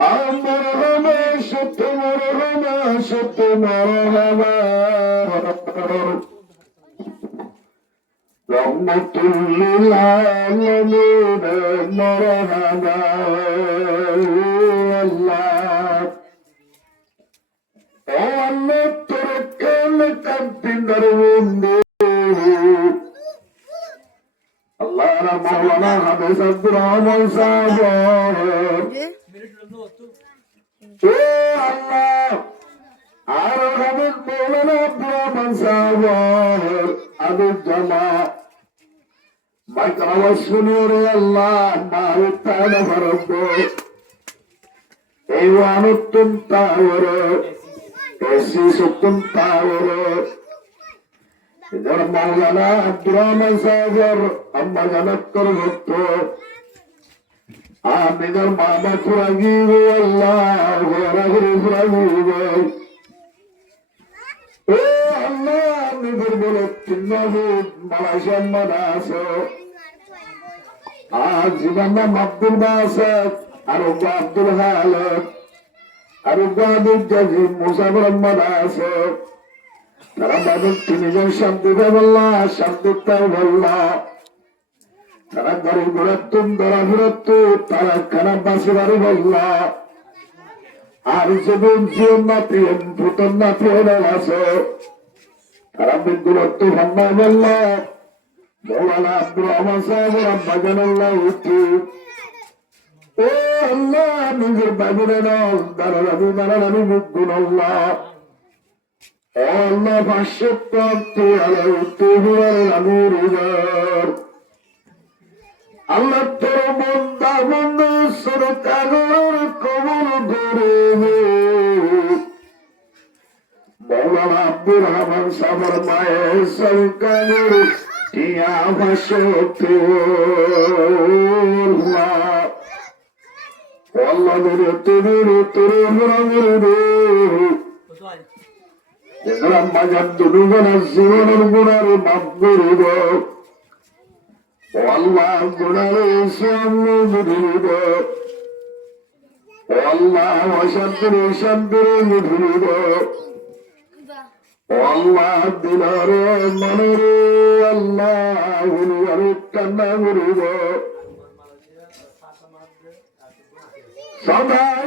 আমার হবে সত্য মর হবে সত্য মর হবে রহমতুল্লিল আলামিন মরহাবা আল্লাহ ও আল্লাহ তোর কানে কান্দিনার বন্ধু আল্লাহ মাওলানা হাফেজ আব্দুর রহমান সাহেব ও আল্লাহ আর হাফেজ মাওলানা আব্দুর রহমান সাহেব অনুত্তম তাওর এসি সত্যম তাওর যারা মাওলানা আব্দুর রহমান সাহেবের আম্মা জানাত করে ধরত আর নিজের বাবা চুরাগি আল্লাহ ঘোরাঘুরি চুরাগি ও আল্লাহ নিজের বলে চিহ্ন মালয়েশিয়ার মানা আছে। আর জীবন নাম আব্দুল বাসাদ আর মুসাফর মানা তারা বাদক তিনজন শান্তি বললা শান্তিটাও বললা। তারা ঘরে ঘোরাতুম ধরা ঘুরাত তারা খারাপ বাসে বাড়ি বললা। আর যেদিন জীবন না প্রিয়ম ভূতন না প্রিয় আছে, তারা বিদ্যুরত্ব ভান্ডা বললা। মৌলানা আব্দুল রহমান সাহেব, আব্বা জানাল্লাহ উঠি। ও আল্লাহ, নিজের বাবুরে নাও দাঁড়ান আমি দাঁড়ান আমি মুখ আল্লাহ Allah başlıktaktı aleyhti huvel amiriler. Allah torumunda bundu suru kanur kobul gurumi. Mevlana Abdurrahman sabır maye savkanur টিয়া ভাষোল্লাহ আল্লাহ তুমি তোর এগুলা দুর্গুণের জীবনের গুণের মাপ করিব আল্লাহ গুণের আল্লাহ অশান্তির শান্তির বুঝিব আল্লাহ সদায়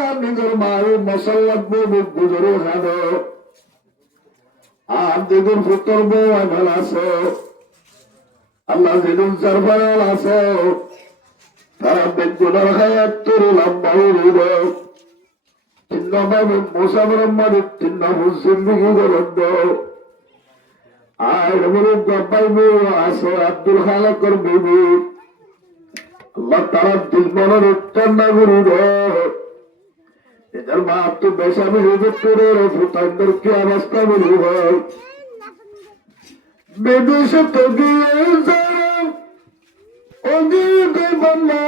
নিজের মায়ের মশাল্লাত মুখ গুজরে খাবে আর যেদিন পুত্র বউ এমন আছে, আল্লাহ যেদিন সরফরাল আছে, তারা বেগুনের হায়াত তোর লম্বা উড়িবে তিন্ন ভাবে মোসাফর মালিক তিন্ন মুসলিম বিঘি আর এমনি গব্বাই বউ আছে আব্দুল খালাকর বিবি। আল্লাহ তারা দিল মনের উত্তর না করিব এদের মা তো বেসামি হুজুরের ফুতানদের কি অবস্থা বলিব বিদেশে তো গিয়ে অগিয়ে বন্যা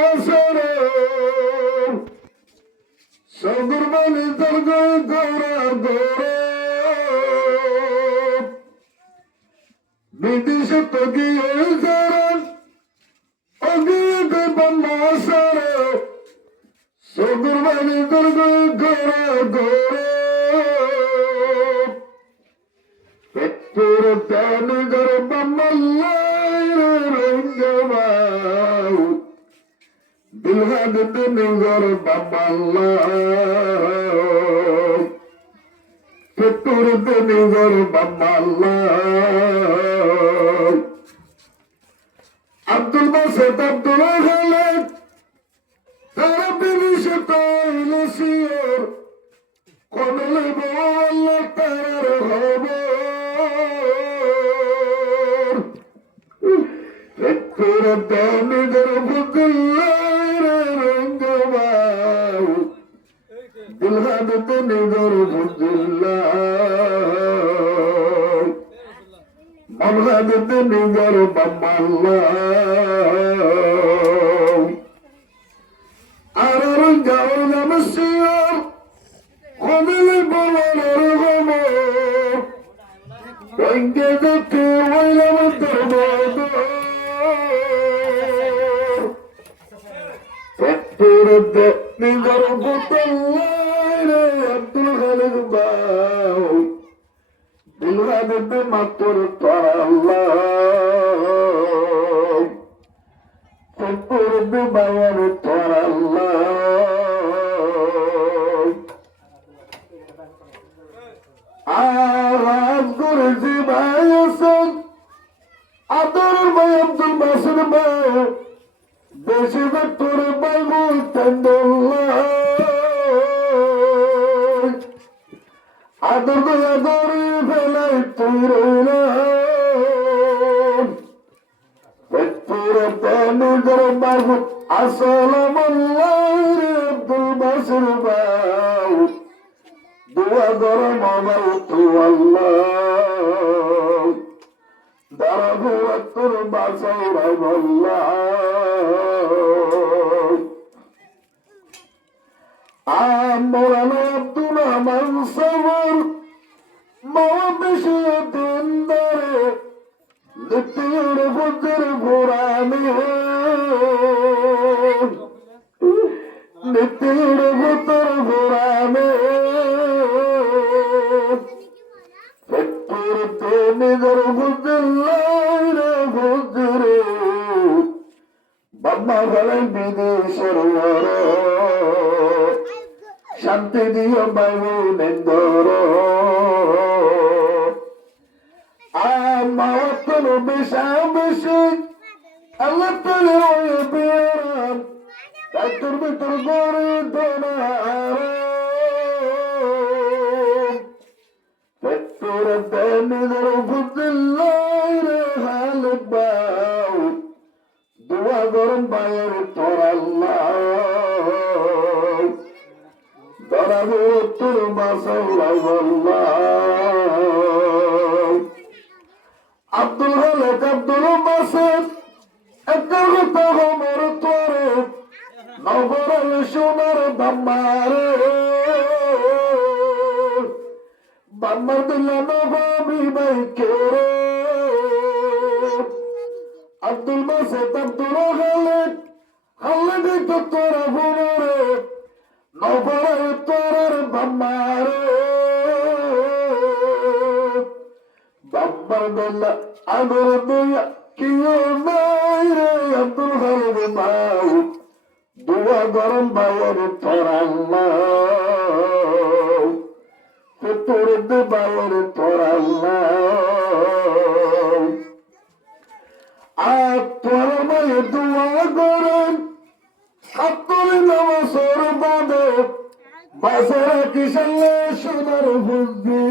মানে দর্গ Gaura Gaura Pettur dani garbam Allah rangamaw Bilhad dani garbam Allah Pettur dani garbam Allah কমলি বল তার হব তোরা দামি গর্ভকুল্লার রঙ্গবাউ দুলহান তুমি গর্ভকুল্লার মলহান তুমি গর্ভ মাল্লা মাত্র তোর আল্লাহ বাবার তোর আল্লাহ ভাই আব্দুল বাসন ভাই বেশি তোর মুস্তান্দুল্লাহ আদর তো আদর ফেলাই তুই বাবু আসসালাম আব্দুল বাসন ভাই দোয়া করো মামার তো আল্লাহ দাঁড়াবো তোর বাসাও আল্লাহ বিদেশের শান্তি দিও বায়ু নেন্দর আমার বেশা বেশি আল্লাহ তোর ভিতর গড়ে আব্দুল হলেক আব্দুল মাসেদ একটা কথা হোমের তোরে নগরের সোনার বাম্মারে। বাম্মার দিল্লা নবাবি ভাই কেরে আব্দুল মাসেদ আব্দুল হলেক হলেক তোরা ভুমরে নগরের তোরের বাম্মারে বাম্মার দিল্লা আগর দুয়া কিও নাই রে আব্দুল খালিদ মাউ দুয়া গরম বায়ের তোরাল্লাহ তোর দে বায়ের তোরাল্লাহ oh the